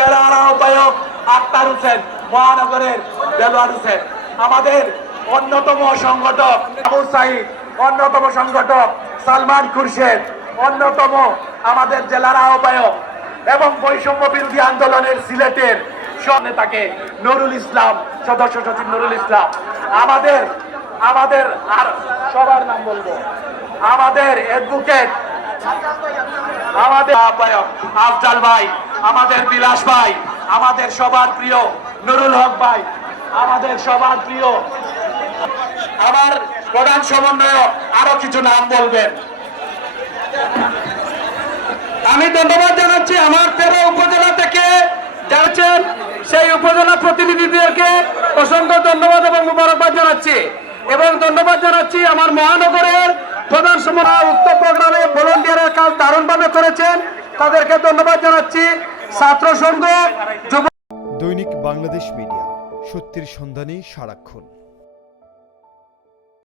জেলার আহ্বায়ক আক্তার হোসেন, মহানগরের দেলোয়ার হোসেন, আমাদের অন্যতম সংগঠক আবু সাইদ, অন্যতম সংগঠক সালমান খুরশেদ, অন্যতম আমাদের জেলার আহ্বায়ক এবং বৈষম্য বিরোধী আন্দোলনের সিলেটের সব নেতাকে নুরুল ইসলাম, সদস্য সচিব নুরুল ইসলাম, আমাদের আমাদের আর সবার নাম বলবো, আমাদের অ্যাডভোকেট, আমাদের আহ্বায়ক আফজাল ভাই, আমাদের বিলাস ভাই, আমাদের সবার প্রিয় নুরুল হক ভাই, আমাদের সবার প্রিয় আমার প্রধান সমন্বয়ক আরো কিছু নাম বলবেন। আমি ধন্যবাদ জানাচ্ছি আমার 13 উপজেলা থেকে যাচ্ছেন সেই উপজেলা প্রতিনিধিদেরকে অসংখ্য ধন্যবাদ এবং মুবারকবাদ জানাচ্ছি এবং ধন্যবাদ জানাচ্ছি আমার মহানগরের প্রধান সমন্বয় উক্ত প্রোগ্রামে ভলান্টিয়ারের কাজ দারুণভাবে করেছেন, তাদেরকে ধন্যবাদ জানাচ্ছি। ছাত্র সংঘ, যুব দৈনিক বাংলাদেশ মিডিয়া, সত্যের সন্ধানে সারাক্ষণ।